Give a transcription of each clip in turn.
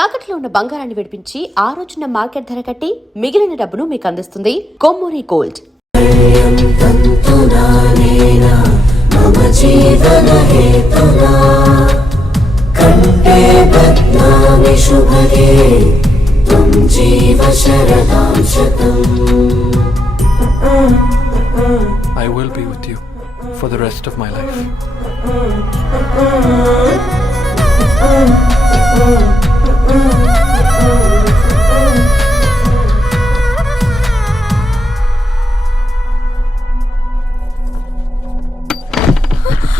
తాకట్లో ఉన్న బంగారాన్ని విడిపించి ఆ రోజున మార్కెట్ ధర కట్టి మిగిలిన డబ్బును మీకు అందిస్తుంది Kommuri gold. I will be with you for the rest of my life.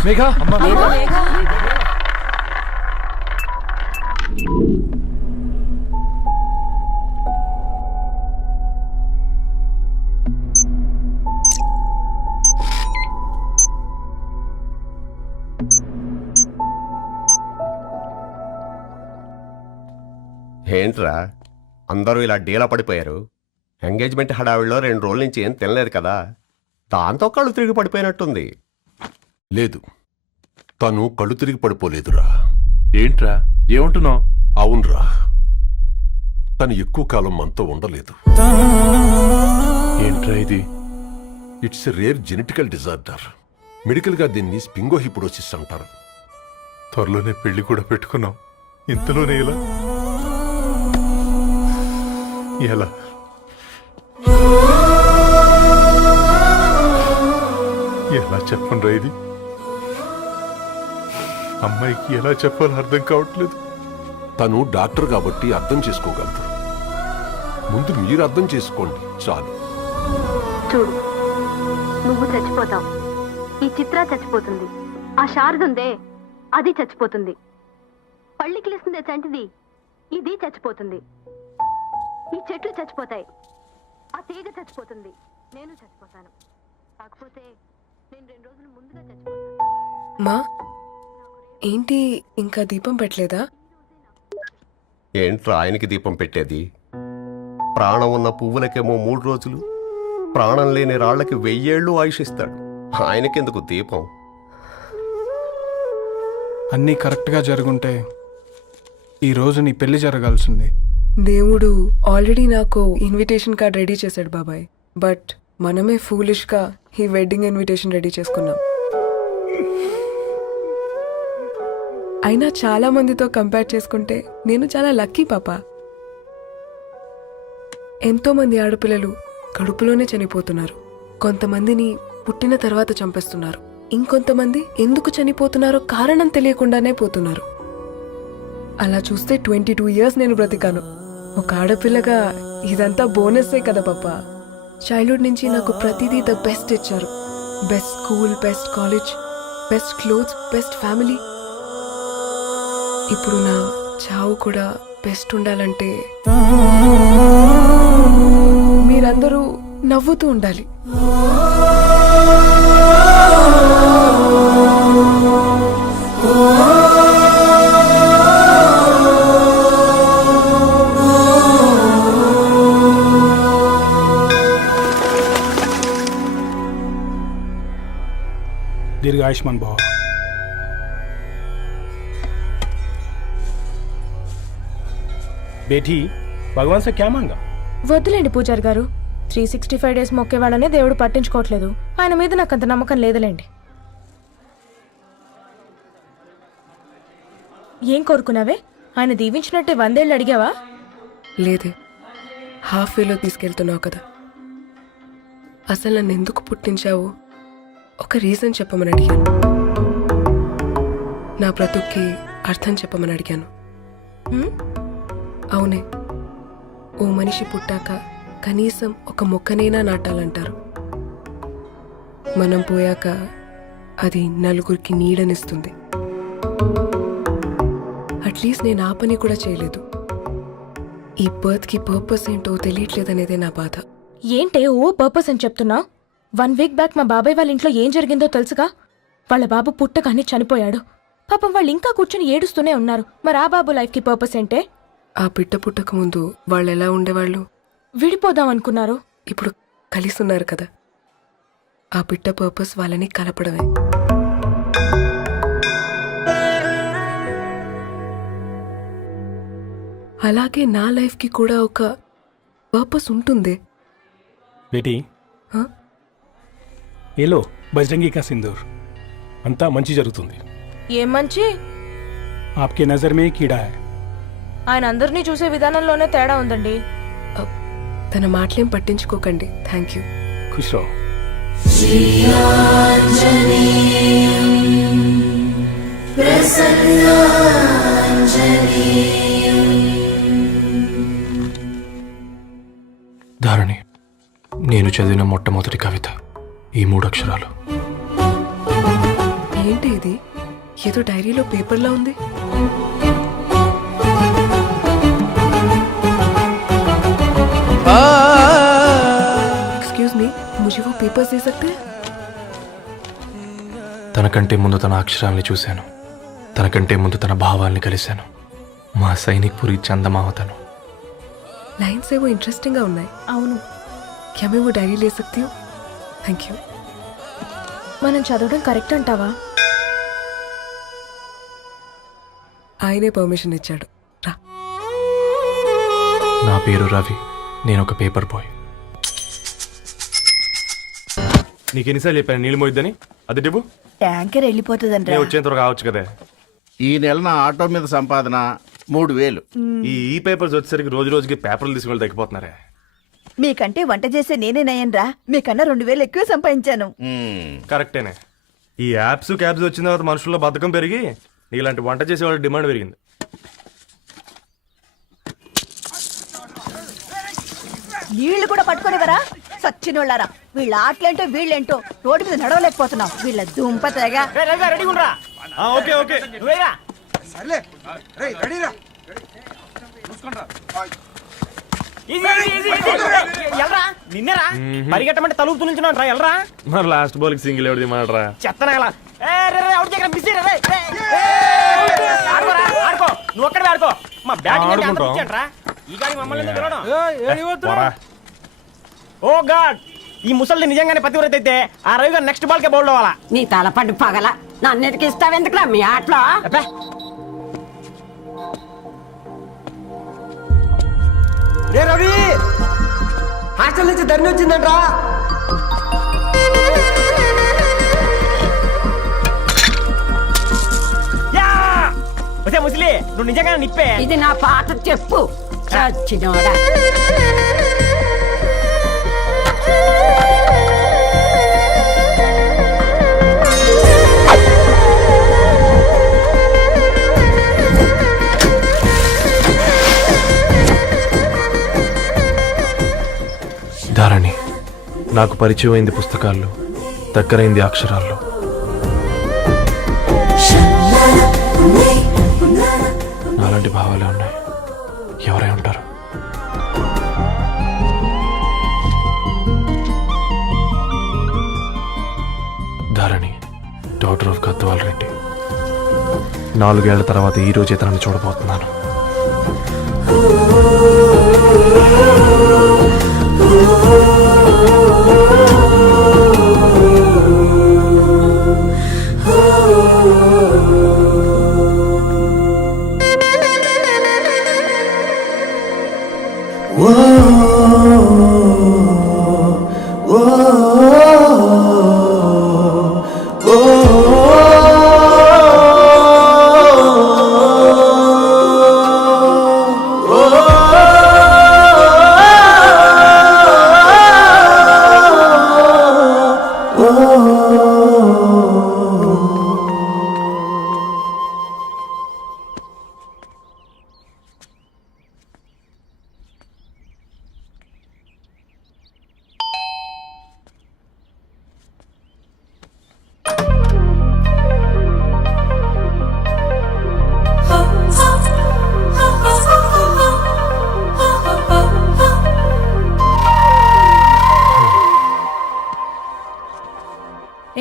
Megha, Amma. Megha. ఏంట్రా అందరూ ఇలా డీలా పడిపోయారు? ఎంగేజ్మెంట్ హడావిడిలో 2 రోజుల నుంచి ఏం తినలేదు కదా, దాంతో కళ్ళు తిరిగి పడిపోయినట్టుంది. లేదు, తను కళ్ళు తిరిగి పడిపోలేదురా. ఏంట్రా ఏమంటున్నావు? అవునరా, తను ఎక్కువ కాలం మనతో ఉండలేదు. ఏంట్రా ఇది? It's a rare genetical disorder. మెడికల్గా దీన్ని స్పింగోహిపోడోసిస్ అంటారు. త్వరలోనే పెళ్లి కూడా పెట్టుకున్నాం, ఇంతలోనే ఇలా ఎలా? ఎలా చెప్పండి రా ఇది? అమ్మాయికి ఎలా చెప్పాలో అర్థం కావట్లేదు. తను డాక్టర్ కాబట్టి అర్థం చేసుకోగలరు. ముందు మీరు అర్థం చేసుకోండి చాలు. చూడు, నువ్వు చచ్చిపోతావు, ఈ చిత్ర చచ్చిపోతుంది, ఆ శారదుందే అది చచ్చిపోతుంది, పళ్ళికిలిస్తుందే చంటిది ఇది చచ్చిపోతుంది, ఈ చెట్లు చచ్చిపోతాయి, ఆ తీగ చచ్చిపోతుంది, నేను చచ్చిపోతాను. కాకపోతే నేను 2 రోజులు ముందుగా చచ్చిపోతాను. మా ఏంటి ఇంకా దీపం పెట్టలేదా? ఏంట్రా ఆయనకి దీపం పెట్టేది? ప్రాణం ఉన్న పువ్వులకేమో 3 రోజులు, ప్రాణం లేని రాళ్లకి 1000 ఏళ్ళు ఆయుషిస్తాడు. ఆయనకెందుకు దీపం? అన్నీ కరెక్ట్గా జరుగుంటే ఈరోజు నీ పెళ్లి జరగాల్సింది. దేవుడు ఆల్రెడీ నాకు ఇన్విటేషన్ కార్డ్ రెడీ చేశాడు బాబాయ్. బట్ మనమే ఫూలిష్గా ఈ వెడ్డింగ్ ఇన్విటేషన్ రెడీ చేసుకున్నాం. అయినా చాలా మందితో కంపేర్ చేసుకుంటే నేను చాలా లక్కీ పాప. ఎంతో మంది ఆడపిల్లలు కడుపులోనే చనిపోతున్నారు. కొంతమందిని పుట్టిన తర్వాత చంపేస్తున్నారు. ఇంకొంతమంది ఎందుకు చనిపోతున్నారో కారణం తెలియకుండానే పోతున్నారు. అలా చూస్తే 22 years నేను బ్రతికాను. ఒక ఆడపిల్లగా ఇదంతా బోనస్సే కదా పాప. చైల్డ్హుడ్ నుంచి నాకు ప్రతిదీ ద బెస్ట్ ఇచ్చారు. Best school, best college, best clothes, best family. ఇప్పుడు నా చావు కూడా బెస్ట్ ఉండాలంటే మీరందరూ నవ్వుతూ ఉండాలి. दीर्घ आयुष्मान भव. बेटी भगवान से क्या मांगा? వద్దులేండి పూజారి గారు, 365 days మొక్కేవాళ్ళనే దేవుడు పట్టించుకోవట్లేదు. ఆయన మీద నాకు అంత నమ్మకం లేదులేండి. ఏం కోరుకున్నావే? ఆయన దీవించినట్టే 100 ఏళ్ళు అడిగావా? లేదే, హాఫ్ వేలో తీసుకెళ్తున్నావు కదా. అసలు నన్ను ఎందుకు పుట్టించావు? ఒక రీజన్ చెప్పమని అడిగాను. నా బ్రతుక్కి అర్థం చెప్పమని అడిగాను. అవునే, ఓ మనిషి పుట్టాక కనీసం ఒక మొక్కనైనా నాటాలంటారు. మనం పోయాక అది నలుగురికి నీడనిస్తుంది. అట్లీస్ట్ నేను ఆ పని కూడా చేయలేదు. ఈ బర్త్కి పర్పస్ ఏంటో తెలియట్లేదనేదే నా బాధ. ఏంటే ఓ పర్పస్ అని చెప్తున్నా? 1 week బ్యాక్ మా బాబాయ్ వాళ్ళ ఇంట్లో ఏం జరిగిందో తెలుసుగా? వాళ్ళ బాబు పుట్టగానే చనిపోయాడు. పాపం వాళ్ళు ఇంకా కూర్చొని ఏడుస్తూనే ఉన్నారు. మరి ఆ బాబు లైఫ్కి పర్పస్ ఏంటే? ఆ పిట్ట పుట్టక ముందు వాళ్ళు ఎలా ఉండేవాళ్ళు? విడిపోదాం అనుకున్నారు. ఇప్పుడు కలిసి ఉన్నారు కదా. ఆ పిట్ట పర్పస్ వాళ్ళని కలపడమే. అలాగే నా లైఫ్కి కూడా ఒక పర్పస్ ఉంటుంది. बेटी हाँ? ये लो बजरंगी का सिंदूर अंता मंची जరుగుతుంది. ఏం మంచి? आपके नजर में कीड़ा है. ఆయన అందరినీ చూసే విధానంలోనే తేడా ఉందండి. తన మాటలేం పట్టించుకోకండి. Thank you. खुश रहो. ధారణి, నేను చదివిన మొట్టమొదటి కవిత ఈ 3 అక్షరాలు. ఏంటి ఇది? ఏదో డైరీలో పేపర్లా ఉంది. एक्सक्यूज मी, मुझे वो पेपर्स दे सकते हैं? తనకంటే ముందు తన అక్షరాల్ని చూశాను, తనకంటే ముందు తన భావాల్ని కలిశాను. మా సైనిక్ పురి చందమావతను. लाइन्स है वो इंटरेस्टिंग గా ఉన్నాయి. అవును, क्या मैं वो डायरी ले सकती हूँ? Thank you. మనం చదవడం కరెక్ట్ అంటావా? ఆయనే పర్మిషన్ ఇచ్చాడు. రా. నా పేరు రవి, నేను ఒక పేపర్ బాయ్. నీకు ఎన్నిసార్లు చెప్పాను నీళ్ళు మోయిద్దని? అది డిబు ట్యాంకర్ వెళ్ళిపోతుందంట. నేను వచ్చేంత రావచ్చు కదా. ఈ నెల నా ఆటో మీద సంపాదన 3000. ఈ పేపర్స్ వచ్చేసరికి రోజు రోజుకి పేపర్లు తీసుకుని తగ్గిపోతున్నారే. మీకంటే వంట చేసే నేనే నయ్యన్రా. మీకన్నా 2000 ఎక్కువ సంపాదించాను. కరెక్టేనే. ఈ యాప్స్ క్యాబ్స్ వచ్చిన తర్వాత మనుషుల్లో బద్ధకం పెరిగి ఇలాంటి వంట చేసే వాళ్ళ డిమాండ్ పెరిగింది. నీళ్లు కూడా పట్టుకునేవరా సచ్చినోళ్ళారా. వీళ్ళ ఆటలేంటో వీళ్ళేంటో రోడ్డు మీద నడవలేకపోతున్నాం. వీళ్ళ దుంప తెగ. ఓకే ఓకే నిన్నరా పరిగెట్టమంటే తలుపు నుంచి రా ఎల్రా. మరి లాస్ట్ బాల్ కి సింగిల్ ఎవరిది మాట్రా చెత్తనగల ఆడుకో, నువ్వు ఒక్కడే ఆడుకో. మా బ్యాటింగ్ ఈ గాడి మమ్మల్ని పిలవడం. ఓ గాడ్, ఈ ముసలి నిజంగానే పతివ్రత అయితే ఆ రవి గారు నెక్స్ట్ బాల్ కే బౌల్డ్ అవ్వాలా. నీ తలపండు పగల నన్ను ఇస్తావెందుకురా మీ ఆటలో. రవి హాస్టల్ నుంచి ధరణి వచ్చిందంట్రా. ముసలి నువ్వు నిజంగా నిప్పే. ఇది నా పాట చెప్పు చచ్చినోడా. ధారణి, నాకు పరిచయం అయింది పుస్తకాల్లో, దగ్గరైంది అక్షరాల్లో. నాలాంటి భావాలే ఉన్నాయి. ఎవరై ఉంటారు? Dharani, doctor of Gadwal Reddy. 4 ఏళ్ల తర్వాత ఈ రోజే తనని చూడబోతున్నాను.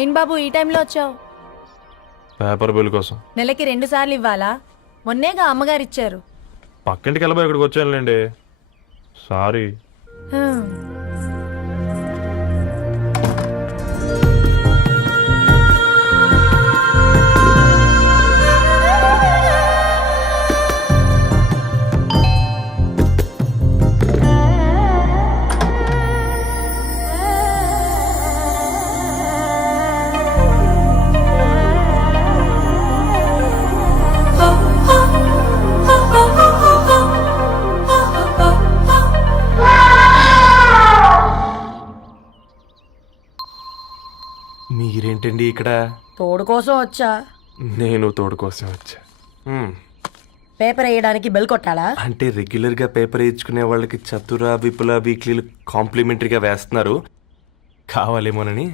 ఏం బాబు ఈ టైంలో వచ్చావు? పేపర్ బిల్ కోసం. నెలకి 2 సార్లు ఇవ్వాలా? మొన్నేగా అమ్మగారు ఇచ్చారు. పక్కింటికి వెళ్ళబోయి ఇక్కడికి వచ్చానులేండి. సారీ. ఏంటండి ఇక్కడ? తోడు కోసం వచ్చా. నేను తోడు కోసం వచ్చా. పేపర్ వేయడానికి బెల్ కొట్టాలా? అంటే రెగ్యులర్ గా పేపర్ వేయించుకునే వాళ్ళకి చతుర విపుల వీక్లీలు కాంప్లిమెంటరీగా వేస్తున్నారు, కావాలేమోనని.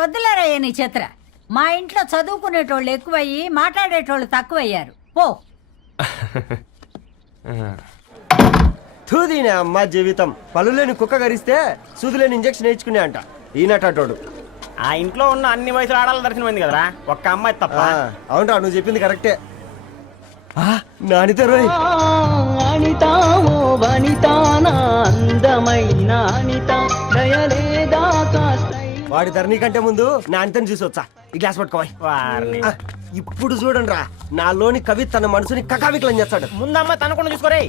వద్దులేరయ్య నీ చిత్ర. మా ఇంట్లో చదువుకునేటోళ్ళు ఎక్కువయ్యి మాట్లాడేటోళ్ళు తక్కువయ్యారు. పో. తూదీనే అమ్మ జీవితం. పలులేని కుక్క గరిస్తే సూదులేని ఇంజక్షన్ వేయించుకునే అంట ఈనటోడు. ఆ ఇంట్లో ఉన్న అన్ని వయసుల ఆడాల దర్శనమైంది కదరా, ఒక్క అమ్మాయి తప్ప. అవునరా, నువ్వు చెప్పింది కరెక్టే. నానిత రోయ్ వాడి ధరణి కంటే ముందు నానితని చూసి వచ్చా. ఈ గ్లాస్ పట్టుకోవాలి. ఇప్పుడు చూడండి రా, నాలోని కవి తన మనసుని కకావికలం చేస్తాడు. ముందమ్మ తనకుండా చూసుకోరే.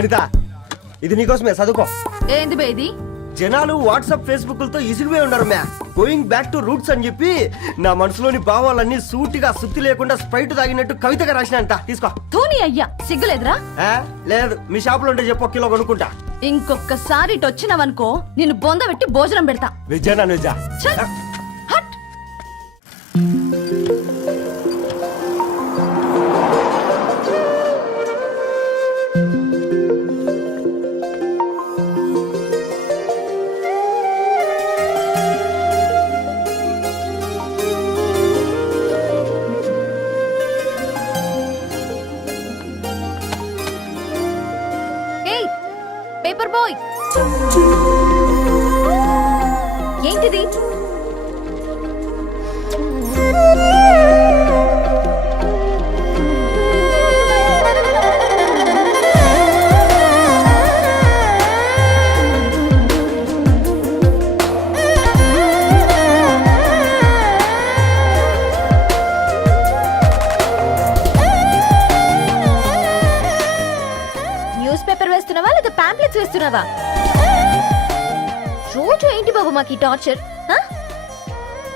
అనిత, ఇది నీకోసమే, చదువుకో. ఏంది బేది? జనాలు వాట్సాప్ ఫేస్బుక్ లతో ఇసిగిపోయి ఉన్నారు మ్యా. గోయింగ్ బ్యాక్ టు రూట్స్ అని చెప్పి నా మనసులోని భావాలన్నీ సూటిగా సుత్తి లేకుండా స్ప్రైట్ తాగినట్టు కవితగా రాసిన అంట. తీసుకో. ధోని అయ్యా, సిగ్గులేదురా? లేదు, మీ షాప్ లో ఉంటే చెప్పు, కిలో కొనుక్కుంటా. ఇంకొకసారి ఇటు వచ్చినావనుకో నిన్ను బొంద పెట్టి భోజనం పెడతా. వెజ్జా నాన్ వెజ్జా? హట్. పేపర్ బాయ్, ఏంటిది? న్యూస్ పేపర్ వేస్తున్నావా లేదా పాంప్లెట్స్ వేస్తున్నావా? రోజు ఏంటి బాబు మాకు ఈ టార్చర్?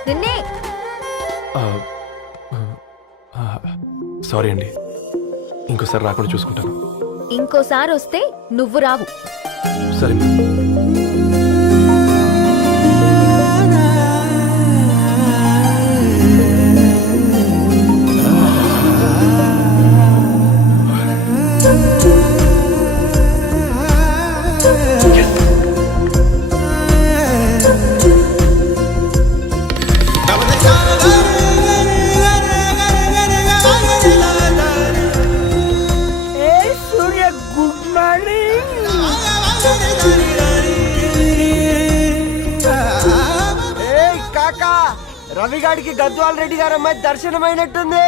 నిన్నే. సారీ అండి, ఇంకోసారి రాకుండా చూసుకుంటాను. ఇంకోసారి వస్తే నువ్వు రావు. సరే. రవిగాడికి గద్వాల్ రెడ్డి గారు అమ్మాయి దర్శనమైనట్టుంది.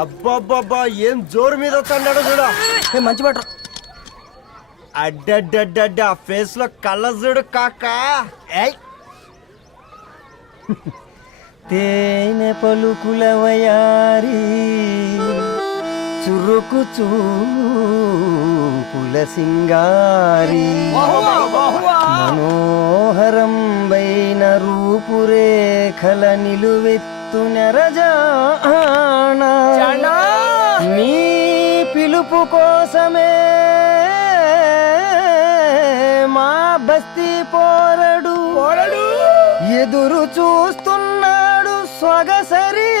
అబ్బబ్బబ్బా, ఏం జోరు మీద వస్తున్నాడో చూడు. మంచి మాట. అడ్డడ్డడ్డ ఫేస్ లో కళ్ళ చూడు కాకా. తేనె పలుకుల వయారి చురుకు చూపుల సింగారి మనోహరం వైన రూపురేఖల నిలువెత్తు నెరజానా నీ పిలుపు కోసమే మా బస్తీ పోరడు ఎదురు చూస్తున్నాడు సొగసరి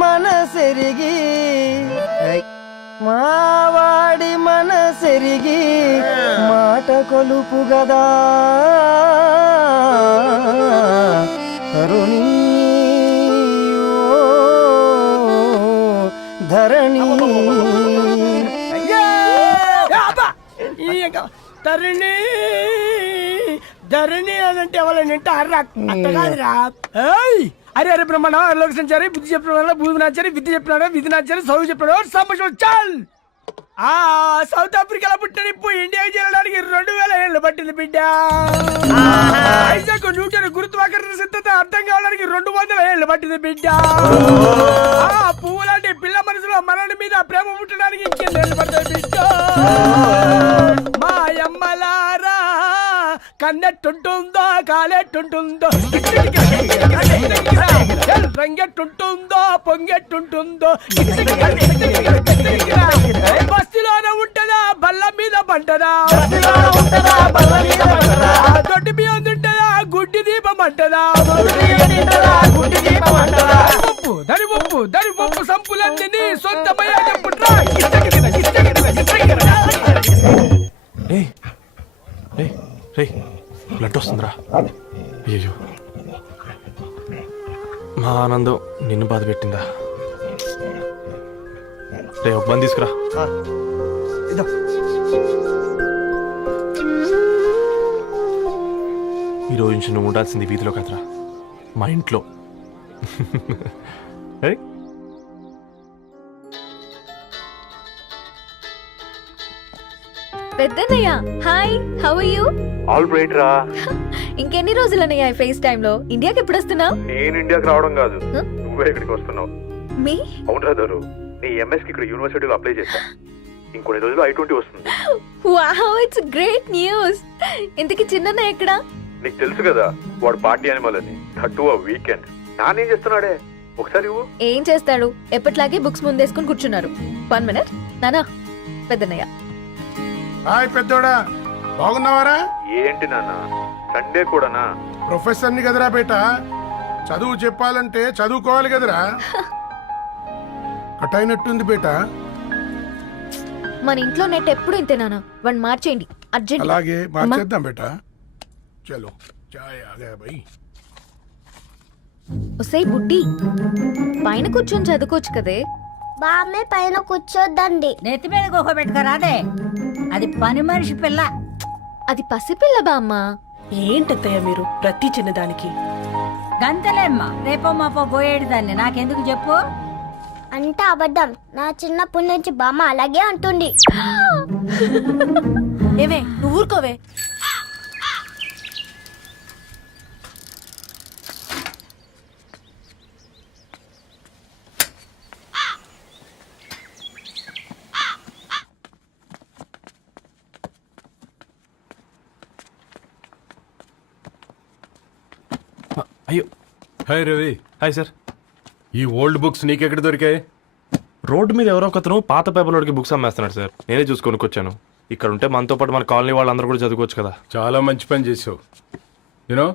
మనసెరిగి మావాడి మనసెరిగి మాట కొలుపు గదా తరుణి ధరణి తరుణి ధరణి అదంటే ఎవరైనా అట్ట కాదురా. అరే అరే బ్రహ్మాండ లోక సంచారి బుద్ధి చెప్పిన భూమి నాచారి విద్య చెప్పినాడు విధి నాచారి చదువు చెప్పినాడు సంభాషణ చాల్. సౌత్ ఆఫ్రికాలో పుట్టిన ఇప్పుడు ఇండియాకి చేరడానికి 2000 ఏళ్ళు పట్టింది బిడ్డ. ఐజాక్ న్యూటన్ గురుత్వాకర్షణ సిద్ధత అర్థం కావడానికి 200 ఏళ్ళు పట్టింది బిడ్డ. పువ్వు లాంటి పిల్ల మనసులో మరణి మీద ప్రేమ పుట్టడానికి ఇంకేళ్ళు పడతాయి బిడ్డ. మా అమ్మలారా కన్నెట్టుంటుందో కాలెట్టుంటుందో రంగెట్టుంటుందో పొంగెట్టుంటుందో బస్తిలోనే ఉంటదా బల్ల మీద పంటదా దొడ్డి బియ్యం తింటదా గుడ్డి దీపం అంటదా పప్పు దరి పప్పు సంపులన్నీ సొంతమయ్యా చెప్పుట్రా ఏయ్ ఏయ్ రే బ్లడ్ వస్తుందిరా. అయ్యో మా ఆనందం నిన్ను బాధ పెట్టిందా? రే ఒక బంద్ తీసుకురా. ఈరోజు నుంచి నువ్వు ఉండాల్సింది వీధిలో కదరా, మా ఇంట్లో. ఏయ్ పెద్దన్నయ్య hi, how are you? All right రా. ఇంకెన్ని రోజులన్నయ్య ఫేస్ టైమ్ లో? ఇండియాకి ఎప్పుడు వస్తున్నావు? నేను ఇండియాకి రావడం కాదు, నువ్వే ఇక్కడికి వస్తున్నావు. మీ అవునరా దొరు, నీ ఎంఎస్ కి ఇక్కడ యూనివర్సిటీలో అప్లై చేశా. ఇంకొన్ని రోజులు I-20 వస్తుంది. Wow, it's great news. ఇంతకి చిన్నన్నయ్య ఎక్కడా? నీకు తెలుసు కదా వాడు పార్టీ అనిమల్ అని, థర్టూ వీకెండ్. నానేం చేస్తున్నాడే ఒకసారి ఇవ్వు. ఏం చేస్తాడు, ఎప్పట్లాగే బుక్స్ ముందేసుకుని కూర్చున్నారు. 1 minute నానా. పెద్దన్నయ్య హాయ్ పెద్దోడా, బాగున్నావారా? ఏంటి నాన్న సండే కూడానా? ప్రొఫెసర్ని కదరా బేట, చదువు చెప్పాలంటే చదువుకోవాలి కదరా. కట్ అయినట్టుంది బేట. మన ఇంట్లో నెట్ ఎప్పుడు ఇంతే నానా. వన్ మార్చేయండి అర్జెంట్. అలాగే మార్చేద్దాం బేట. చలో చాయ్ ఆగా భయ్. ఒసే బుడ్డి, పైన కూర్చొని చదువుకోవచ్చు కదే. బామ్మే పైన కూర్చోద్దండి. నెత్తి మీద గుహ పెట్టుకోరాదే, అది పని మనిషి పిల్ల. అది పసిపిల్ల బామ్మ. ఏంటత్తయ్య మీరు ప్రతి చిన్నదానికి? గంతలేమ్మా, రేపో మాపో పోయేడు దాన్ని నాకెందుకు చెప్పు. అంటే అబద్ధం, నా చిన్నప్పటి నుంచి బామ్మ అలాగే అంటుంది. ఏమే నువ్వు ఊరుకోవే. అయ్యో హాయ్ రవి. Hi sir. ఈ ఓల్డ్ బుక్స్ నీకెక్కడ దొరికాయి? రోడ్డు మీద ఎవరో ఒకతను పాత పేపర్లోకి బుక్స్ అమ్మేస్తున్నాడు సార్. నేనే చూసుకొని వచ్చాను. ఇక్కడ ఉంటే మనతో పాటు మన కాలనీ వాళ్ళందరూ కూడా చదువుకోవచ్చు కదా. చాలా మంచి పని చేసావు. You know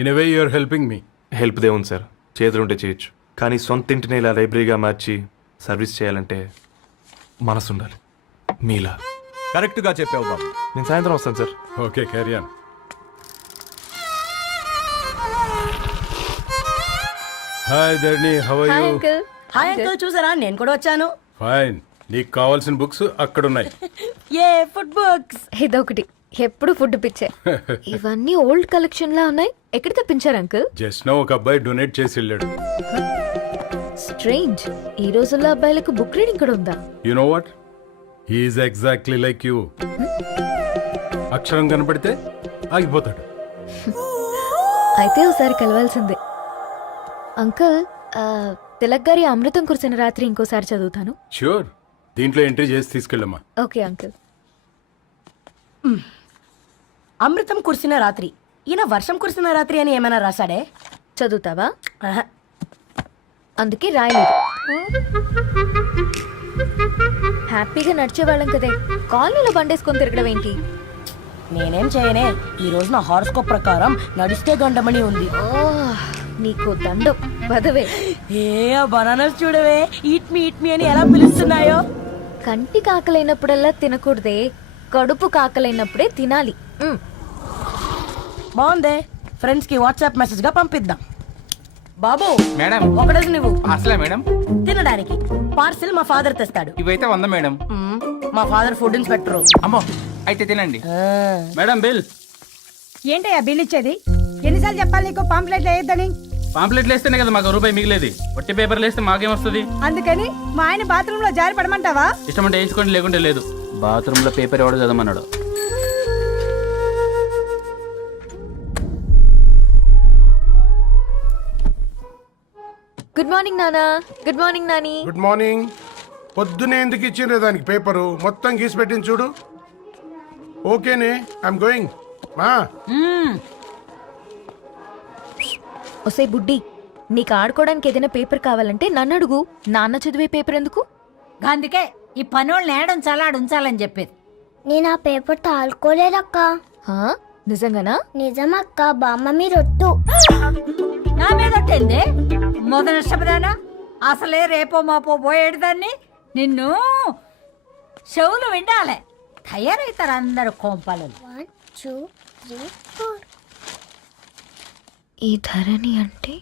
in a way you're helping me. Help దేవుంది సార్, చేతులు ఉంటే చేయొచ్చు. కానీ సొంత ఇంటిని ఇలా లైబ్రరీగా మార్చి సర్వీస్ చేయాలంటే మనసు ఉండాలి మీలా. కరెక్ట్గా చెప్పావు బాబు. నేను సాయంత్రం వస్తాను sir. Okay carry on. Hi Dharani, how are hi you? Uncle. Hi uncle, చూసారా నేను కూడా వచ్చాను. ఫైన్. నీకు కావాల్సిన బుక్స్ అక్కడ ఉన్నాయి. ఏ ఫుడ్ బుక్స్? ఇదొకటి, ఎప్పుడు ఫుడ్ పిచ్చే. ఇవన్నీ ఓల్డ్ కలెక్షన్ లా ఉన్నాయి. ఎక్కడ తెప్పించారు అంకుల్? జస్ట్ నో ఒక అబ్బాయి డొనేట్ చేసి వెళ్ళాడు. స్ట్రేంజ్, ఈ రోజుల్లో అబ్బాయిలకు బుక్ రీడింగ్ కూడా ఉందా? You know what, he's exactly like you. అక్షరం కనపడితే ఆగిపోతాడు. అయితే ఒకసారి కలవాల్సిందే. అంకుల్, తిలక్ గారి అమృతం కురిసిన రాత్రి ఇంకోసారి చదువుతాను. ష్యూర్, దీంట్లో ఎంట్రీ చేసి తీసుకెళ్ళమ్మా. Okay uncle. అమృతం కురిసిన రాత్రి, ఈయన వర్షం కురిసిన రాత్రి అని ఏమైనా రాశాడే? చదువుతావా? ఆహా. అందుకే రాయలేదు. హ్యాపీగా నడిచేవాళ్ళం కదే, కాలనీలో బండేసుకొని తిరగడం ఏంటి? నేనేం చేయనే, ఈ రోజు నా హారోస్కోప్ ప్రకారం నడిస్తే గండమని ఉంది. నీకు దండం పదవే. ఏ బనానాస్ చూడవే, ఈట్ మీ అని ఎలా పిలుస్తున్నాయో. కంటి కాకలైనప్పుడల్లా తినకూడదే, కడుపు కాకలైనప్పుడే తినాలి. బాగుందే, ఫ్రెండ్స్ కి వాట్సాప్ మెసేజ్ గా పంపిద్దాం. బాబు మేడం, ఒకడేసి నువ్వు అసలే మేడం తినడానికి పార్సిల్ మా ఫాదర్ తెస్తాడు. ఇవైతే 100 మేడం. మా ఫాదర్ ఫుడ్ ఇన్స్పెక్టర్. అమ్మో, అయితే తినండి మేడం. బిల్ ఏంటయ్యా బిల్ ఇచ్చేది? ఎన్నిసార్లు చెప్పాలి నీకు పాంప్లెట్ వేయొద్దని? పాంప్లెట్లు వేస్తేనే కదా మాకు రూపాయి మిగిలేది. ఒట్టి పేపర్లు వేస్తే మాకేం వస్తుంది? అందుకని మా ఆయన బాత్రూమ్ లో జారి పడమంటావా? ఇష్టమంటే వేసుకోండి, లేకుంటే లేదు. బాత్రూమ్ లో పేపర్ ఎవడో చదవమన్నాడు. గుడ్ మార్నింగ్ నానా. Good morning Nani. Good morning. పొద్దునే ఎందుకు ఇచ్చిండ్రే దానికి పేపరు? మొత్తం గీసి పెట్టింది చూడు. ఓకేనే, ఐఎమ్ గోయింగ్. మా ఒసే బుడ్డి నీకు ఆడుకోవడానికి ఏదైనా పేపర్ కావాలంటే నన్ను అడుగు. నాన్న చదివే పేపర్ ఎందుకు? అందుకే ఈ పనోళ్ళని ఏడుంచాలా ఉంచాలని చెప్పేది. నేను ఆ పేపర్ తాలుకోలేదక్క. హా? నిజంగానా? నిజమక్క, బామ్మ మీరొట్టు. నా మీద ఒట్టేంది మొదటి నష్టపదానా? అసలే రేపో మాపో పోయేడు దాన్ని. నిన్ను చెవులు వినాలే, తయారవుతారు అందరు కోంపాలు. 1 2 3 4. ఈ ధరణి అంటే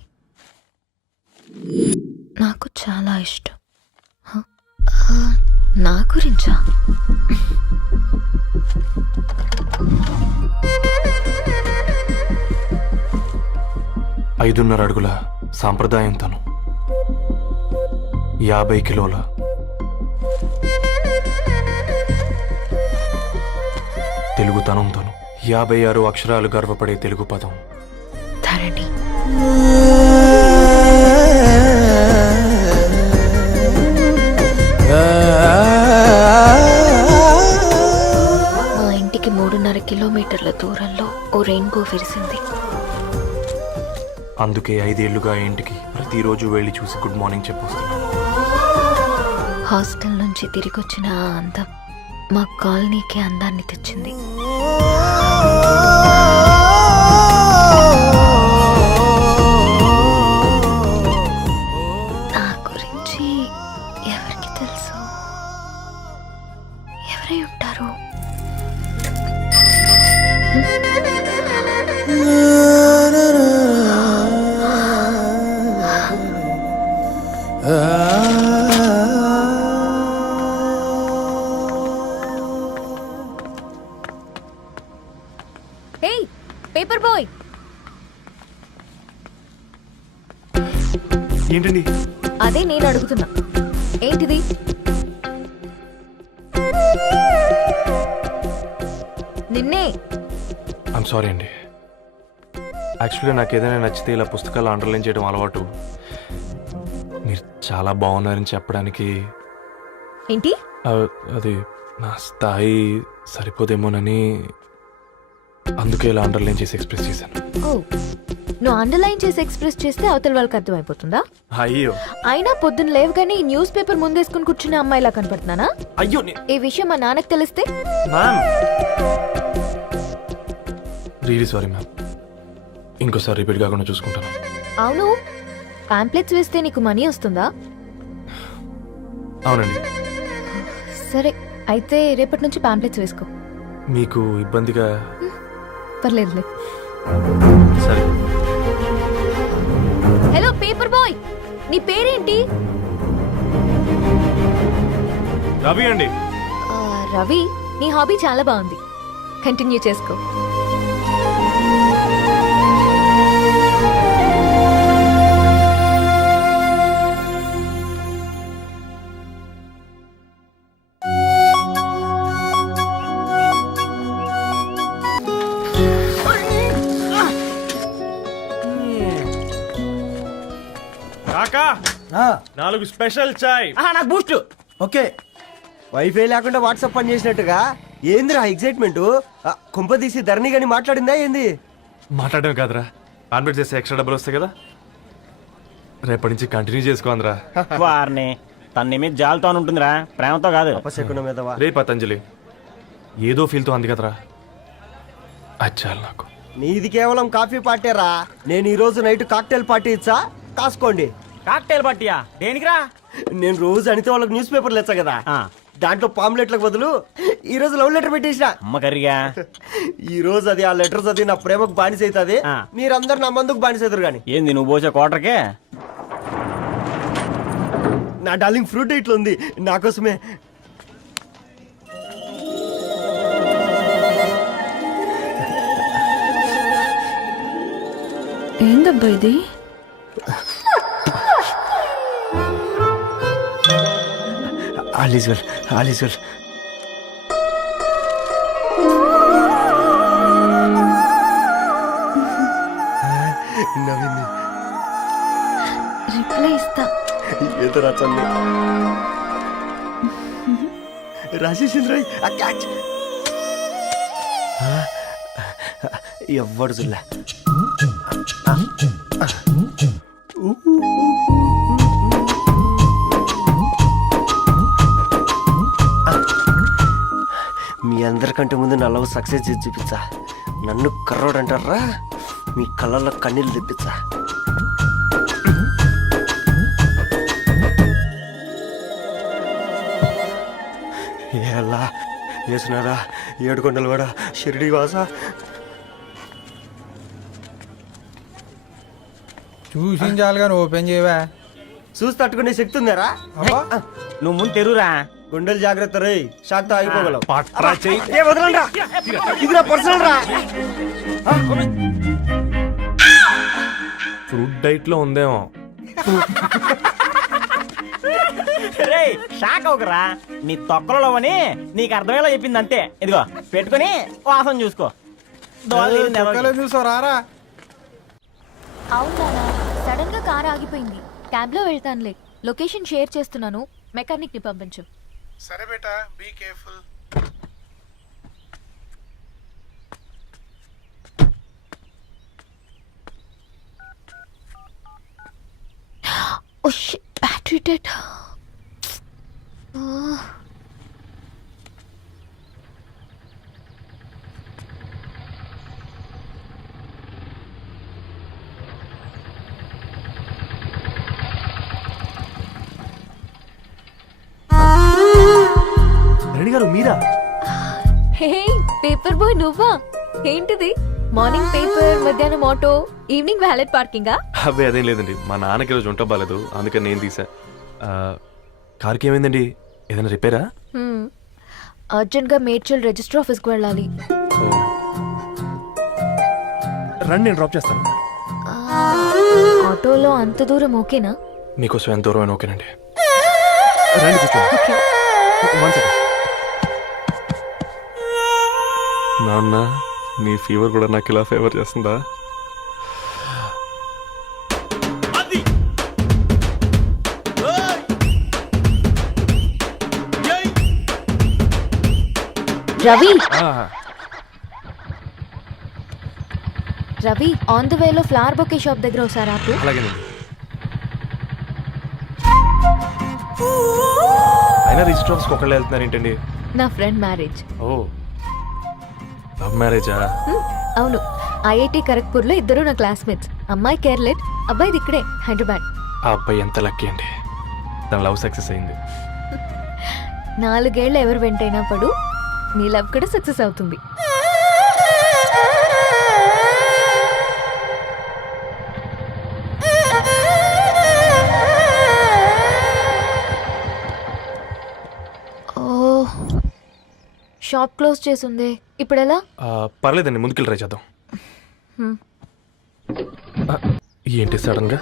నాకు చాలా ఇష్టం. హ? నా గురించా? 5.5 అడుగుల సాంప్రదాయం తను, 50 కిలోల తెలుగుతనం తను, 56 అక్షరాలు గర్వపడే తెలుగు పదం ధరణి. మా ఇంటికి 3.5 కిలోమీటర్ల దూరంలో ఓ రెయిన్బో విరిసింది. అందుకే 5 ఏళ్లుగా ఇంటికి ప్రతిరోజు వెళ్ళి చూసి గుడ్ మార్నింగ్ చెప్పొస్తున్నాను. హాస్టల్ నుంచి తిరిగొచ్చిన ఆ అందం మా కాలనీకి అందాన్ని తెచ్చింది. నా గురించి ఎవరికి తెలుసు? ఎవరై ఉంటారు? ఏయ్ పేపర్ బాయ్, ఏంటండి? అదే నేను అడుగుతున్నా. ఏంటిది? నిన్నే. ఐమ్ సారీ అండి. యాక్చువల్గా నాకు ఏదైనా నచ్చితే ఇలా పుస్తకాలు అండర్లైన్ చేయడం అలవాటు. మీరు చాలా బాగున్నారని చెప్పడానికి ఏంటి? అది నా స్థాయి సరిపోదేమోనని అందుకే ఇలా అండర్లైన్ చేసి ఎక్స్ప్రెస్ చేశాను. ఓ, నువ్వు అండర్లైన్ చేసి ఎక్స్ప్రెస్ చేస్తే అవతల వాళ్ళకి అర్థమైపోతుందా? అయ్యో అయినా పొద్దున్న లేవగానే ఈ న్యూస్ పేపర్ ముందేసుకుని కూర్చునే అమ్మాయిలా కనపడుతున్నానా? అయ్యో ఈ విషయం మా నాన్నకి తెలిస్తే? Ma'am, really sorry ma'am. ఇంకోసారి రిపీట్ కాకుండా చూసుకుంటాను. అవును, పాంప్లెట్స్ వేస్తే నీకు మనీ వస్తుందా? అవునండి. సరే, అయితే రేపటి నుంచి పాంప్లెట్స్ వేసుకో. మీకు ఇబ్బందిగా? పర్లేదులే. సరే. హలో పేపర్ బాయ్, నీ పేరేంటి? రవి అండి. రవి, నీ హాబీ చాలా బాగుంది, కంటిన్యూ చేసుకో. కాకా 4 స్పెషల్ చాయ్. నాకు బూస్ట్. ఓకే, వైఫై లేకుండా వాట్సాప్ పని చేసినట్టుగా ఏందిరా ఎగ్జైట్మెంట్? కుంప తీసి ధరణి గాని మాట్లాడిందా ఏంది? మాట్లాడడం కాదురా, కాన్వర్ట్ చేస్తే ఎక్స్ట్రా డబ్బులు వస్తాయి కదా, రేపటి నుంచి కంటిన్యూ చేసుకోందిరా. వారిని తన మీద జాలతో ఉంటుందిరా, ప్రేమతో కాదు. రే పతంజలి, ఏదో ఫీల్తో అంది కదరా, అచ్చాలి నాకు. నీది కేవలం కాఫీ పార్టీరా. నేను ఈ రోజు నైట్ కాక్టైల్ పార్టీ ఇచ్చా, కాసుకోండి. కాక్టైల్ పార్టీయా? దేనికిరా? నేను రోజు అనితే వాళ్ళకి న్యూస్ పేపర్లు ఇచ్చా కదా, దాంట్లో పాంప్లెట్లకు బదులు ఈ రోజు లవ్ లెటర్ పెట్టేసిన. అమ్మకరిగా ఈ రోజు అది ఆ లెటర్ చదివి నా ప్రేమకు బానిస అవుతుంది. మీరందరు నా మందుకు బానిస అవుతారు. కానీ ఏంది నువ్వు పోసే కోటర్కే? నా డార్లింగ్ ఫ్రూట్ ఇట్లా ఉంది నా కోసమే. ఏందబ్బా ఇది? All is well, all is well. నవ్వింది. రిప్లై ఇస్తా. ఏదో రచండి రాజేసింద్ర. ఎవ్వడు జుల్లా మీ అందరికంటే ముందు నా లవ్ సక్సెస్ చేసి చూపించా. నన్ను కర్రోడు అంటారా, మీ కళ్ళల్లో కన్నీళ్ళు తెప్పించా. ఎలా వేసినారా ఏడుకొండలు కూడా షిరిడి వాస. చూసించాలి కానీ ఓపెన్ చేయవా? చూసి తట్టుకునే శక్తి ఉందారా? నువ్వు ముందు తెరురా, గుండెలు జాగ్రత్త రే, షాక్ తో ఆగిపోగలవు. ఏ వదలండి రా, ఇది నా పర్సనల్ రా. ఫ్రూట్ డైట్ లో ఉందేమో. రే షాక్ అవకరా, నీ తొక్కలలో అని నీకు అర్థమయ్యేలా చెప్పింది అంతే. ఇదిగో పెట్టుకుని వాసన చూసుకో. చూసారా? అవునా, సడన్ గా కార్ ఆగిపోయింది. క్యాబ్ లో వెళ్తానులే. లొకేషన్ షేర్ చేస్తున్నాను, మెకానిక్ ని పంపించు. సరే బేటా, be careful. Oh shit, battery dead. Reddy గారు మీరా? హే పేపర్ బాయ్ నువ్వా? ఏంటిది? మార్నింగ్ పేపర్, మధ్యాహ్నం ఆటో, ఈవినింగ్ వ్యాలెట్ పార్కింగా? అబ్బే అదేం లేదండి, మా నాన్నకి రోజు ఉంట బాగాలేదు, అందుకని నేను తీసా. కార్కి ఏమైందండి? ఏదైనా రిపేరా? అర్జెంట్ గా మేడ్చల్ రిజిస్టర్ ఆఫీస్ కు వెళ్ళాలి. రండి, నేను డ్రాప్ చేస్తాను. ఆటోలో అంత దూరం ఓకేనా? మీకోసం ఎంత దూరం అయినా ఓకేనండి. రండి కూర్చోండి. One second. నాన్న, నీ ఫీవర్ కూడా నాకు ఇలా ఫేవర్ చేస్తుందా? రవి, రవి ఆన్ ద వేలో ఫ్లవర్ బొకే షాప్ దగ్గర ఒకసారి ఆపు. అలాగేనండి. అయినా రిజిస్టర్ ఆఫీస్కి ఒకళ్ళు వెళ్తున్నారు ఏంటండి? నా ఫ్రెండ్ మ్యారేజ్. ఓ, లవ్ మ్యారేజా? అవును, ఐఐటి ఖరగ్పూర్ లో ఇద్దరు నా క్లాస్మేట్స్. అమ్మాయి కేర్లెట్, అబ్బాయిది ఇక్కడే హైదరాబాద్. ఆ అబ్బాయి ఎంత లక్కీ అండి, తన లవ్ సక్సెస్ అయింది. 4 ఏళ్ళు ఎవరు వెంటైనా పడు, నీ లవ్ కూడా సక్సెస్ అవుతుంది. షాప్ క్లోజ్ చేసిందే, ఇప్పుడు ఎలా? పర్లేదండి, ముందుకెళ్ళి ట్రై చేద్దాం. ఏంటి సడన్ గా?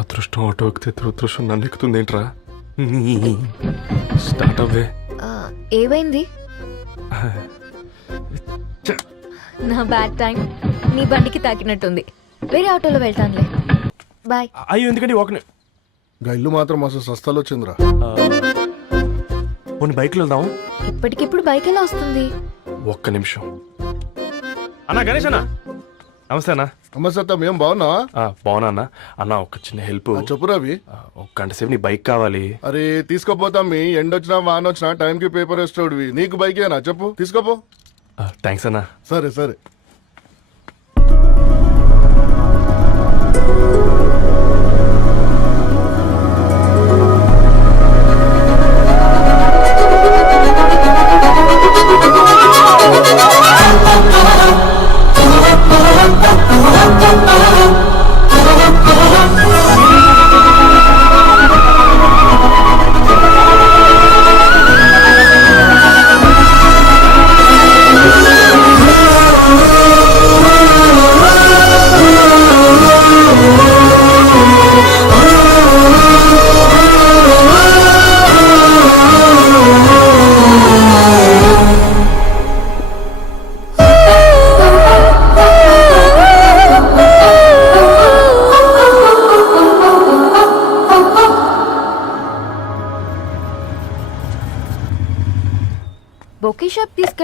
అదృష్టం ఆటో ఎక్కితే దురదృష్టం నన్ను ఎక్కుతుంది ఏంట్రా? స్టార్ట్ అవ్వే. ఏమైంది? నా బ్యాడ్ టైం నీ బండికి తాకినట్టుంది. వేరే ఆటోలో వెళ్తానులే, బాయ్. అయ్యో ఎందుకండి ఒక ఇల్లు మాత్రం అసలు సస్తాలో వచ్చిందిరా. కొన్ని బైక్లో వెళ్దాం. ఇప్పటికిప్పుడు బైక్ ఎలా వస్తుంది? ఒక్క నిమిషం. అన్నా గణేష్ అన్నా, నమస్తే అన్నా. అమ్మసత్తం, ఏం బాగున్నావా? బాగున్నా అన్న. అన్న ఒక చిన్న హెల్ప్. చెప్పు రవి. ఒక గంట సేపు నీ బైక్ కావాలి. అరే తీసుకోపోతాం, మీ ఎండొచ్చినా వానొచ్చినా టైంకి పేపర్ వేస్తాడువి. నీకు బైకేనా? చెప్పు, తీసుకోపో. థ్యాంక్స్ అన్నా. సరే సరే.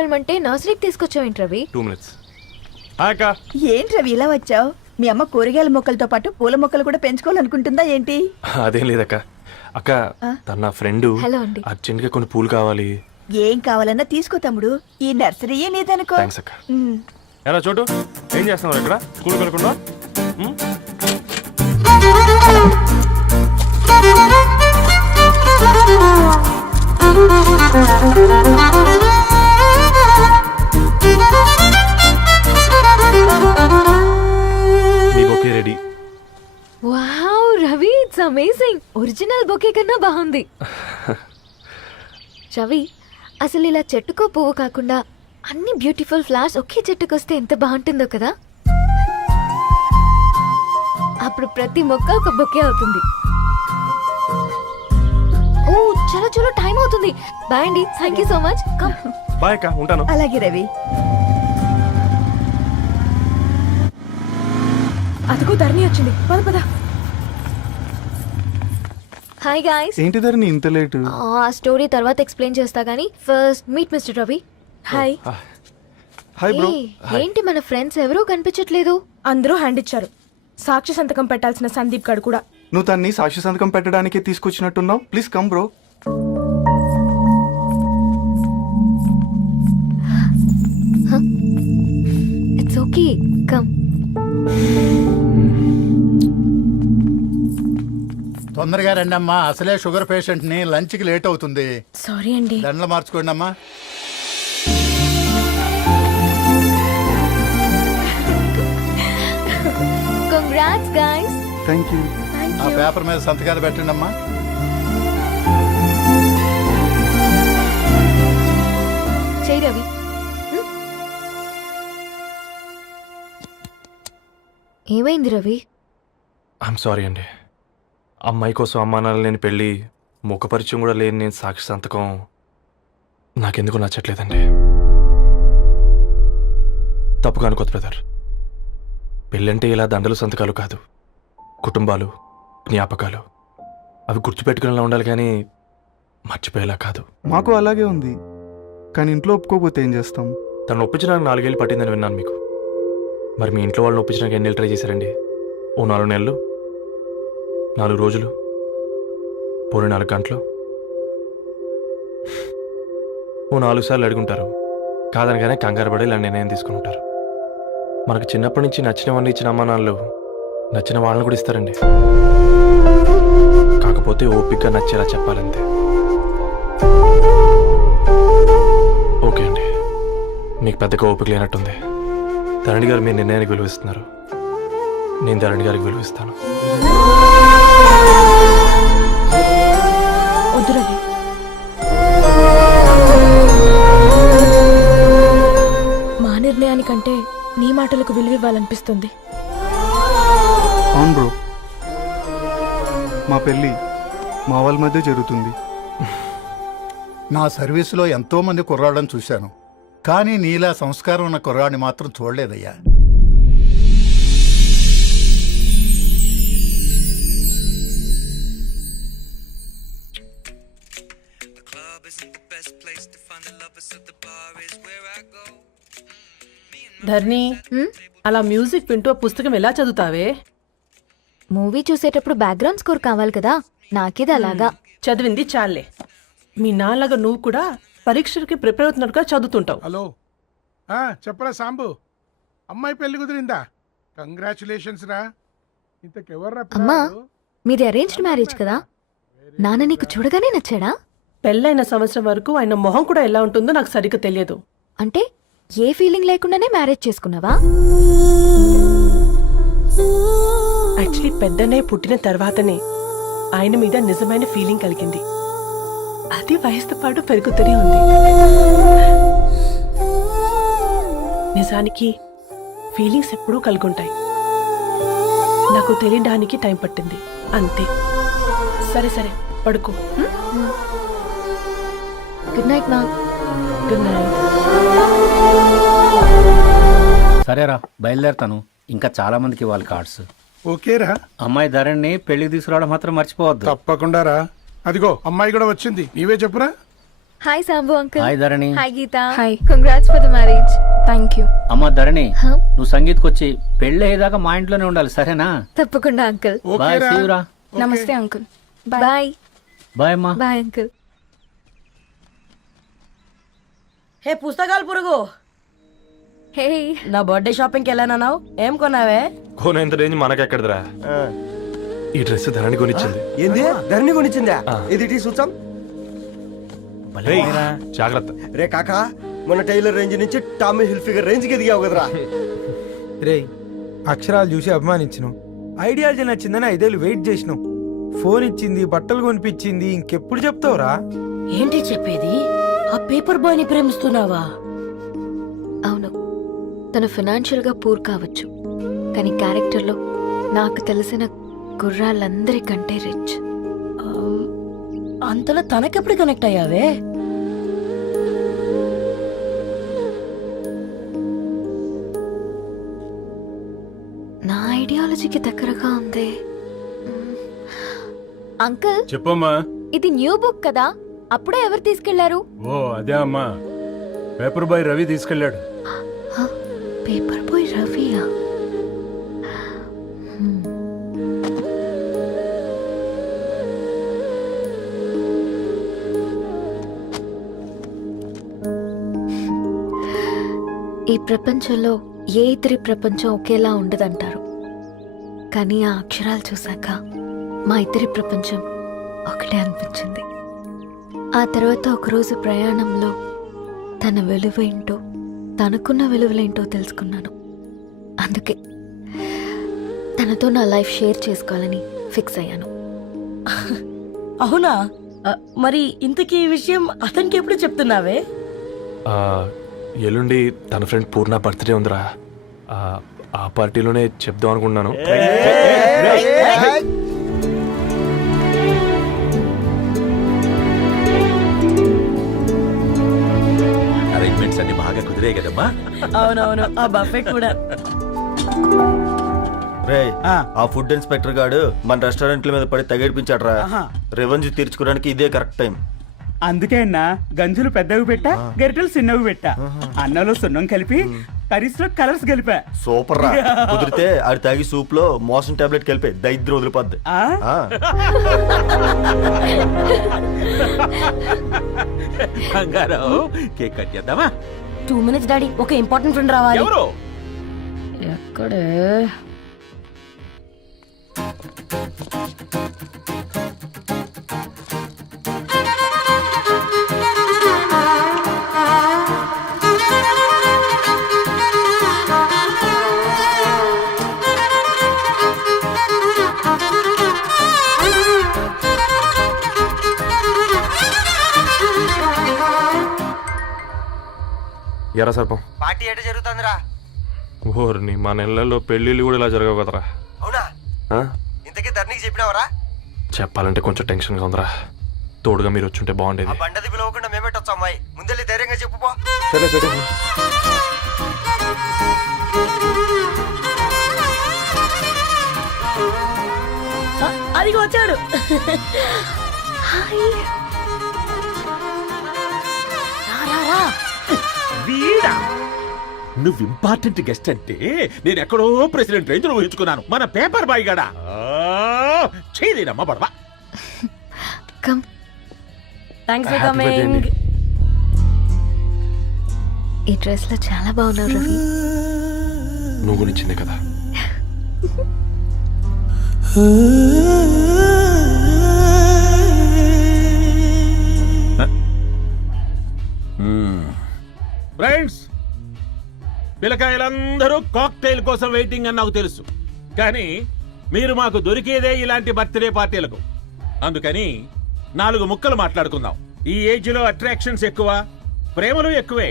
తీసుకెళ్ళమంటే నర్సరీకి తీసుకొచ్చావేంటి రవి? 2 minutes. హాయ్ అక్క. ఏంటి రవి ఇలా వచ్చావు? మీ అమ్మ కూరగాయల మొక్కలతో పాటు పూల మొక్కలు కూడా పెంచుకోవాలనుకుంటుందా ఏంటి? అదేం లేదక్క. అక్క తన నా ఫ్రెండ్ హలో అండి. అర్జెంట్గా కొన్ని పూలు కావాలి. ఏం కావాలన్నా తీసుకో తమ్ముడు, ఈ నర్సరీయే లేదనుకో. థ్యాంక్స్ అక్క. ఎలా చోటు ఏం చేస్తున్నావు ఇక్కడ స్కూల్కి వెళ్ళకుండా? మీ bouquet ready. Wow Ravi, it's amazing. Original bouquet కన్నా బాగుంది. రవి, అసలు ఇలా చెట్టుకో పువ్వు కాకుండా అన్ని బ్యూటిఫుల్ ఫ్లవర్స్ ఒకే చెట్టుకొస్తే ఎంత బాగుంటుందో కదా. అప్పుడు ప్రతి మొక్క ఒక బొకే అవుతుంది. ఓ చలో చలో, టైం అవుతుంది. బాయ్ అండి, thank you so much. Come. Bye అక్క, ఉంటాను. అలాగే రవి. అదిగో ధరణి వచ్చింది, పద పద. Hi guys. ఏంటి ధరణి ఇంత లేటు? ఆ స్టోరీ తర్వాత ఎక్స్ప్లెయిన్ చేస్తా గానీ first meet mister Ravi. Hi. Hi bro. ఏంటి మన ఫ్రెండ్స్ ఎవరూ కనిపించట్లేదు? అందరూ హ్యాండ్ ఇచ్చారు. సాక్షి సంతకం పెట్టాల్సిన సందీప్ గడు కూడా. నువ్వు తన్ని సాక్షి సంతకం పెట్టడానికే తీసుకొచ్చినట్టున్నావు. Please come bro. It's okay, come. తొందరగా రండి అమ్మా, అసలే షుగర్ పేషెంట్ ని, లంచ్ కి లేట్ అవుతుంది. సారీ అండి. దండలు మార్చుకోండి అమ్మా. Congrats guys. Thank you. ఆ పేపర్ మీద సంతకాలు పెట్టండి అమ్మా. చెయ్ రవి. ఏమైంది రవి? ఐఎమ్ సారీ అండి. అమ్మాయి కోసం అమ్మానాలు లేని పెళ్ళి, ముఖపరిచయం కూడా లేని నేను సాక్షి సంతకం నాకెందుకు నచ్చట్లేదండి. తప్పుగా అనుకోదు బ్రదర్. పెళ్ళంటే ఇలా దండలు సంతకాలు కాదు, కుటుంబాలు, జ్ఞాపకాలు. అవి గుర్తుపెట్టుకునేలా ఉండాలి కానీ మర్చిపోయేలా కాదు. మాకు అలాగే ఉంది, కానీ ఇంట్లో ఒప్పుకోకపోతే ఏం చేస్తాం? తను ఒప్పించడానికి 4 ఏళ్ళు పట్టిందని విన్నాను మీకు. మరి మీ ఇంట్లో వాళ్ళని ఒప్పించడానికి ఎన్ని ఏళ్ళు ట్రై చేశారండి? ఓ 4 నెలలు, 4 రోజులు, పోనీ 4 గంటలు, ఓ 4 సార్లు అడుగుంటారు. కాదనగానే కంగారు పడి ఇలా నిర్ణయం తీసుకుని ఉంటారు. మనకు చిన్నప్పటి నుంచి నచ్చినవన్నీ ఇచ్చిన అమ్మానాళ్ళు నచ్చిన వాళ్ళని కూడా ఇస్తారండి. కాకపోతే ఓపికగా నచ్చేలా చెప్పాలంతే. ఓకే అండి, మీకు పెద్దగా ఓపిక లేనట్టుంది. ధరణి గారు మీ నిర్ణయానికి విలువిస్తున్నారు, నేను ధరణి గారికి విలువిస్తాను. వద్దు రవి. మా నిర్ణయానికంటే నీ మాటలకు విలువివ్వాలనిపిస్తుంది. అవును బ్రో, మా పెళ్ళి మా వాళ్ళ మధ్య జరుగుతుంది. నా సర్వీసులో ఎంతో మంది కుర్రాళ్ళని చూశాను, కానీ నీలా సంస్కారం ఉన్న కుర్రాడిని మాత్రం చూడలేదయ్యా. ధర్ని, అలా మ్యూజిక్ వింటూ పుస్తకం ఎలా చదువుతావే? మూవీ చూసేటప్పుడు బ్యాక్గ్రౌండ్ స్కోర్ కావాలి కదా, నాకిది అలాగా. చదివింది చాలే. మీ నాన్నగా నువ్వు కూడా పరీక్షలకి ప్రిపేర్ అవుతున్నట్టుగా చదువుతుంటావు. హలో, చెప్పరా సాంబు, అమ్మాయి పెళ్లి కుదిరిందా? కంగ్రాచులేషన్స్ రా. ఇంతకెవర్రా? అమ్మా, మీది అరేంజ్డ్ మ్యారేజ్ కదా, నాన్న నీకు చూడగానే నచ్చాడా? పెళ్ళైన సంవత్సరం వరకు ఆయన మొహం కూడా ఎలా ఉంటుందో నాకు సరిగ్గా తెలియదు. అంటే ఏ ఫీలింగ్ లేకుండానే మ్యారేజ్ చేసుకున్నావా? యాక్చువల్లీ పెద్దనే పుట్టిన తర్వాతనే ఆయన మీద నిజమైన ఫీలింగ్ కలిగింది. అది వయసుతో పాటు పెరుగుతూనే ఉంది. నిజానికి ఫీలింగ్స్ ఎప్పుడూ కలుగుంటాయి. నాకు తెలియడానికి టైం పట్టింది అంతే. సరే సరే, పడుకో. గుడ్ నైట్ మా. Good night. సరేరా, బయలుదేరుతాను. ఇంకా చాలా మందికి ఇవ్వాలి కార్డ్స్. ఓకేరా. అమ్మాయి ధరణి పెళ్లికి తీసుకురావడం మాత్రం మర్చిపోవద్దు. తప్పకుండా రా. అదిగో అమ్మాయి కూడా వచ్చింది, నీవే చెప్పురా. Hi Sambu uncle. Hi Dharani. Hi Geeta. Hi. Congrats for the marriage. Thank you. అమ్మ ధరణి, Huh? నువ్వు సంగీత్కి వచ్చి పెళ్ళి అయ్యేదాకా మా ఇంట్లోనే ఉండాలి, సరేనా? తప్పకుండా అంకుల్. బాయ్, శివరా. నమస్తే అంకుల్. బాయ్. బాయ్ అమ్మా. Bye uncle. హే పుస్తకాలు పురుగు, హే నా బర్త్డే షాపింగ్కి వెళ్ళానన్నావు, ఏం కొన్నావే? కోనేంత రేంజ్ మనకెక్కడదిరా. ఈ డ్రెస్ ధరణి కొనిచ్చింది. ఏంది ధరణి కొనిచ్చిందా? ఆ. ఇది చూసాం. రేయ్, జాగ్రత్త. రే కాకా, మన టైలర్ రేంజ్ నుంచి టామీ హిల్ఫిగర్ రేంజ్ కి ఎదిగావు కదరా. రే అక్షరాలు చూసి అభిమానించను, ఐడియాలజీ నచ్చిందని 5 ఏళ్ళు వెయిట్ చేసినావు. ఫోన్ ఇచ్చింది, బట్టలు కొనిపించింది, ఇంకెప్పుడు చెప్తావురా? ఏంటి చెప్పేది? ఆ పేపర్ బాయ్ ని ప్రేమిస్తున్నావా? అవును, తను ఫినాన్షియల్ గా పూర్ కావచ్చు, కానీ క్యారెక్టర్లో నాకు తెలిసిన గుర్రాలందరికంటే రిచ్. అంతలో తనకెప్పుడు కనెక్ట్ అయ్యావే? నా ఐడియాలజీకి దగ్గరగా ఉంది. అంకుల్, చెప్పమ్మా. ఇది న్యూ బుక్ కదా, అప్పుడే ఎవరు తీసుకెళ్లారు? ఓ అదే అమ్మా, పేపర్ బాయ్ రవి తీసుకెళ్ళాడు. పేపర్ బాయ్ రవియా? ఈ ప్రపంచంలో ఏ ఇద్దరి ప్రపంచం ఒకేలా ఉండదంటారు, కానీ ఆ అక్షరాలు చూశాక మా ఇద్దరి ప్రపంచం ఒకటే అనిపించింది. ఆ తర్వాత ఒకరోజు ప్రయాణంలో తన విలువేంటో, తనకున్న విలువలేంటో తెలుసుకున్నాను. అందుకే తనతో నా లైఫ్ షేర్ చేసుకోవాలని ఫిక్స్ అయ్యాను. అవునా? మరి ఇంతకీ ఈ విషయం అతనికి ఎప్పుడు చెప్తున్నావే? ఆ, ఎల్లుండి తన ఫ్రెండ్ పూర్ణ బర్త్డే ఉందిరా. ఆ పార్టీలోనే చెప్దాం అనుకున్నాను. అరేంజ్మెంట్స్ అన్ని బాగా కుదిరే కదమ్మా. అవునవును, ఆ బఫే కూడా. రే, ఆ ఫుడ్ ఇన్స్పెక్టర్ గాడు మన రెస్టారెంట్ల మీద పడి తగేడిపించాడు రా. రెవెన్యూ తీర్చుకోవడానికి ఇదే కరెక్ట్ టైం. అందుకే అన్న గంజులు పెద్దవి పెట్టా, గరిటెలు చిన్నవి పెట్టా. అన్నంలో సున్నం కలిపి, కర్రీస్లో కలర్స్ కలిపా. సూపర్ రా. కుదిరితే ఆడి తాగి సూప్ లో మోషన్ టాబ్లెట్ కలిపి దైద్రం వదిలిపోద్ది. కేక్ కట్ చేద్దామా? 2 minutes డాడీ, ఒక ఇంపార్టెంట్ ఫ్రెండ్ రావాలి. ఎవరు? ఎక్కడే? ఎరా సర్పం, పార్టీ ఎట జరుగుతుందిరా? ఓర్ని మా నెలల్లో పెళ్ళిళ్ళు కూడా ఇలా జరగవు కదరా. అవునా? ఆ? ఇంతకీ ధరణికి చెప్పినావరా? చెప్పాలంటే కొంచెం టెన్షన్గా ఉందిరా. తోడుగా మీరు వచ్చుంటే బాగుండేది. బండది పిలవకుండా మేమెట్టొచ్చు అమ్మాయి, ముందెళ్ళి ధైర్యంగా చెప్పుపో. సరే సరే. అదిగో వచ్చాడు. వీడా? నువ్వు ఇంపార్టెంట్ గెస్ట్ అంటే నేను ఎక్కడో ప్రెసిడెంట్ రేంజ్ లో ఊహించుకున్నాను. మన పేపర్ బాయ్ గడా చేయలేనమ్మా బడవా. Come. Thanks for Happy birthday coming. అండి. ఈ డ్రెస్ లో చాలా బాగున్నావు రవి. నువ్వు కొనిచ్చిందే కదా. ఫ్రెండ్స్, పిల్లకాయలందరూ కాక్టైల్ కోసం వెయిటింగ్ అని నాకు తెలుసు, కానీ మీరు మాకు దొరికేదే ఇలాంటి బర్త్డే పార్టీలకు. అందుకని 4 ముక్కలు మాట్లాడుకుందాం. ఈ ఏజ్ లో అట్రాక్షన్స్ ఎక్కువ, ప్రేమలు ఎక్కువే.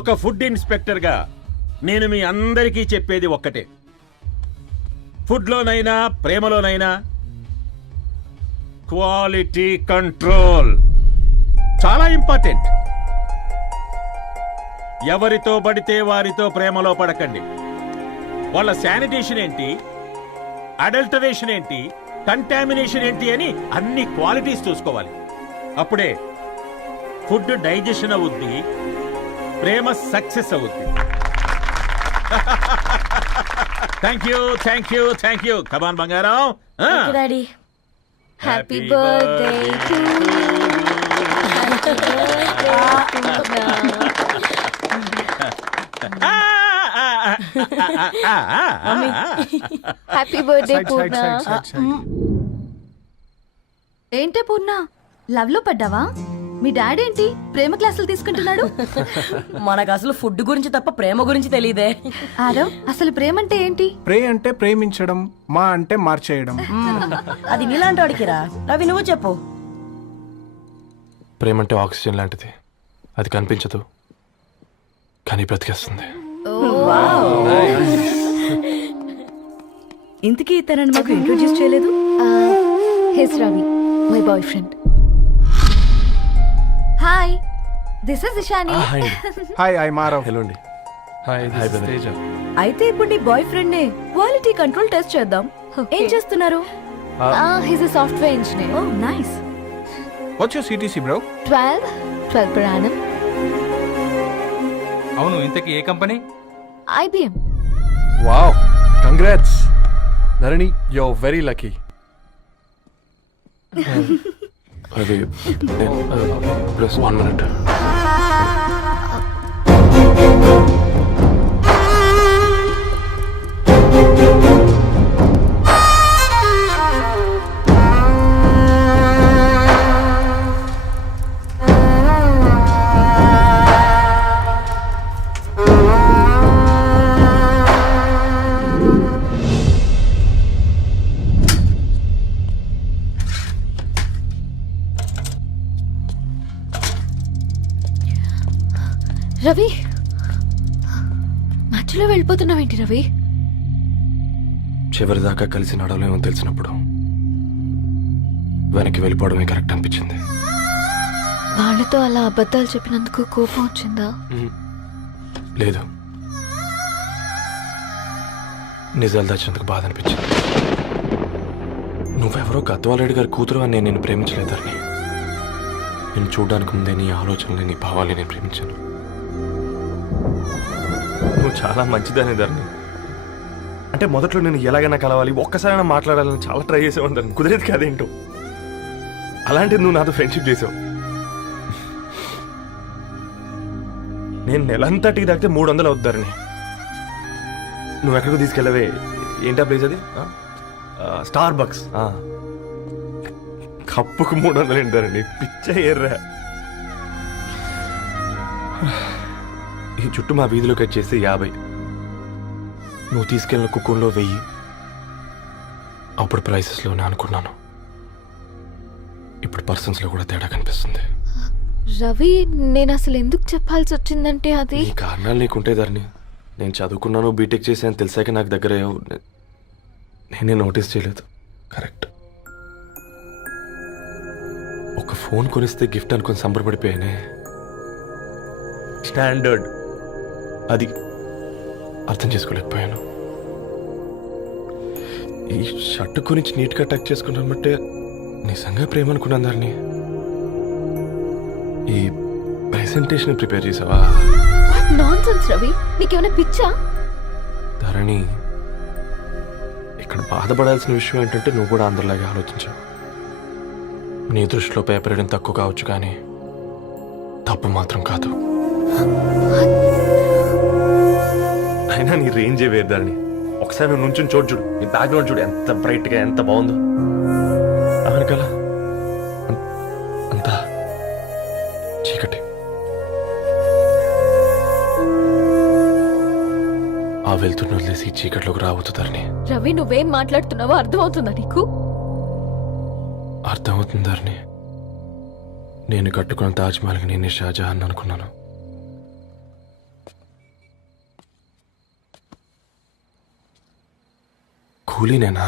ఒక ఫుడ్ ఇన్స్పెక్టర్ గా నేను మీ అందరికీ చెప్పేది ఒక్కటే, ఫుడ్ లోనైనా ప్రేమలోనైనా క్వాలిటీ కంట్రోల్ చాలా ఇంపార్టెంట్. ఎవరితో పడితే వారితో ప్రేమలో పడకండి. వాళ్ళ శానిటేషన్ ఏంటి, అడల్టరేషన్ ఏంటి, కంటామినేషన్ ఏంటి అని అన్ని క్వాలిటీస్ చూసుకోవాలి. అప్పుడే ఫుడ్ డైజెషన్ అవుద్ది, ప్రేమ సక్సెస్ అవుద్ది. థ్యాంక్ యూ కమాన్ బంగారం. Daddy happy birthday to happy birthday Purna. ఏంటే పూర్ణ, లవ్ లో పడ్డావా? మీ డాడీ ఏంటి ప్రేమ క్లాసులు తీసుకుంటున్నాడు? మనకు అసలు ఫుడ్ గురించి తప్ప ప్రేమ గురించి తెలియదే. ఆరవ్, అసలు ప్రేమ అంటే ఏంటి? ప్రే అంటే ప్రేమించడం, మా అంటే మార్చేయడం. అది నీలాంటి వాడికిరా. రవి నువ్వు చెప్పు. ప్రేమ అంటే ఆక్సిజన్ లాంటిది. అది కనిపించదు కానీ బ్రతికేస్తుంది. ఇంతకీ తనని మాకు ఇంట్రొడ్యూస్ చేయలేదు. He's Ravi, my boyfriend. Hi, this is Ishani. Hi I మారవ్. హలో అండి. హాయ్ తేజ. అయితే ఇప్పుడు నీ boyfriend quality control test చేద్దాం. ఏం చేస్తున్నారు? He's a software engineer. Oh nice. What's your CTC bro? 12 per annum. అవును, ఇంతకీ ఏ company? IBM. Wow, congrats Dharani, you are very lucky. అది ప్లస్ 1 minute. రవి, మధ్యలో వెళ్ళిపోతున్నావేంటి రవి? చివరిదాకా కలిసి నడవలేమో తెలిసినప్పుడు వెనక్కి వెళ్ళిపోవడమే కరెక్ట్ అనిపించింది. వాళ్ళతో అలా అబద్ధాలు చెప్పినందుకు కోపం వచ్చిందా? లేదు, నిజాలు దాచినందుకు బాధ అనిపించింది. నువ్వెవరో గద్వాలరెడ్డి గారి కూతురు అని నేను నిన్ను ప్రేమించలేదని. నేను చూడడానికి ముందే నీ ఆలోచనలు, నీ భావాలు నేను ప్రేమించాను. నువ్వు చాలా మంచిదని ధరణి. అంటే మొదట్లో నేను ఎలాగైనా కలవాలి, ఒక్కసారైనా మాట్లాడాలని చాలా ట్రై చేసేవాడిని ధరణి. కుదిరేది కాదేంటో. అలాంటిది నువ్వు నాతో ఫ్రెండ్షిప్ చేసావు. నేను నెలంతటికి తాగితే 300 అవుతారని. నువ్వు ఎక్కడికి తీసుకెళ్ళవే? ఏంటా ప్లేస్ అది? Star bucks. కప్పుకు 300 ఏంటారండి, పిచ్చ ఎర్రా. ఈ చుట్టూ మా వీధిలో కట్ చేస్తే 50. నువ్వు తీసుకెళ్ళిన కుక్కర్లో 1000. అప్పుడు ప్రైసెస్లోనే అనుకున్నాను, ఇప్పుడు పర్సన్స్లో కూడా తేడా కనిపిస్తుంది. రవి, నేను అసలు ఎందుకు చెప్పాల్సి వచ్చిందంటే అది నీ కారణాలు నీకుంటే ధరణి. నేను చదువుకున్నాను, బీటెక్ చేశాను తెలిసాక నాకు దగ్గర నేనే నోటీస్ చేయలేదు. కరెక్ట్. ఒక ఫోన్ కొనిస్తే గిఫ్ట్ అనుకొని సంబరపడిపోయానే. స్టాండర్డ్ అది అర్థం చేసుకోలేకపోయాను. ఈ షర్ట్ గురించి నీట్గా టక్ చేసుకున్నామంటే నిజంగా ప్రేమ అనుకున్నాను ధరణి. ఈ ప్రెజెంటేషన్ ప్రిపేర్ చేసావా? నాన్సెన్స్ రవి, నీకేమైనా పిచ్చా? ధరణి, ఇక్కడ బాధపడాల్సిన విషయం ఏంటంటే నువ్వు కూడా అందరిలాగే ఆలోచించావు. నీ దృష్టిలో పేపర్ వేయడం తక్కువ కావచ్చు కానీ తప్పు మాత్రం కాదు. అయినా నీ రేంజే వేరు ధరణి. ఒకసారి నువ్వు నుంచుని చూడు, నీ బ్యాక్గ్రౌండ్ చూడు ఎంత బ్రైట్గా, ఎంత బాగుందో. వెనకాల అంతా చీకటి. ఆ వెళ్తున్న వదిలేసి చీకట్లోకి రాబోతుందని. రవి, నువ్వేం మాట్లాడుతున్నావో అర్థమవుతుందా నీకు? అర్థమవుతుందని. నేను కట్టుకున్న తాజ్మహల్కి నేనే షాజహాన్ అనుకున్నాను. కూలీనేనా?